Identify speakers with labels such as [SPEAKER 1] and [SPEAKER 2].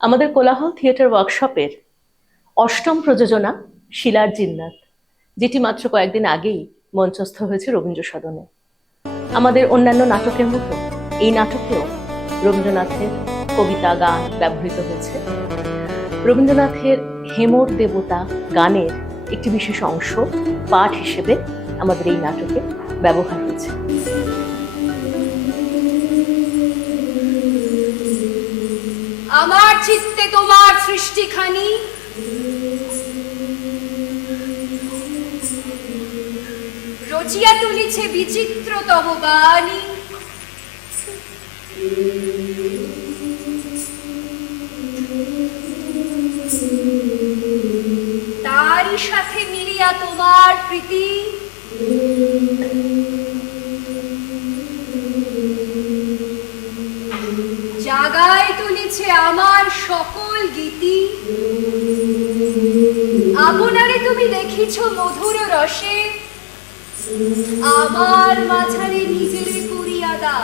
[SPEAKER 1] আমাদের কোলাহল থিয়েটার ওয়ার্কশপের অষ্টম প্রযোজনা শিলার জিন্নাত, যেটি মাত্র কয়েকদিন আগেই মঞ্চস্থ হয়েছে রবীন্দ্র সদনে। আমাদের অন্যান্য নাটকের মতো এই নাটকেও রবীন্দ্রনাথের কবিতা, গান ব্যবহৃত হয়েছে। রবীন্দ্রনাথের হেমর দেবতা গানের একটি বিশেষ অংশ, পাঠ হিসেবে আমাদের এই নাটকে ব্যবহার হয়েছে।
[SPEAKER 2] আমার চিত্তে তোমার সৃষ্টিখানি। রচিয়া তুলিছে বিচিত্র তব বাণী। তারই সাথে মিলিয়া তোমার প্রীতি। জাগায় তুলিছে আমার সকল গীতি। আপনারে তুমি দেখিছ মধুর রসে। আমার মাঝারে নিজেরে করিয়া দা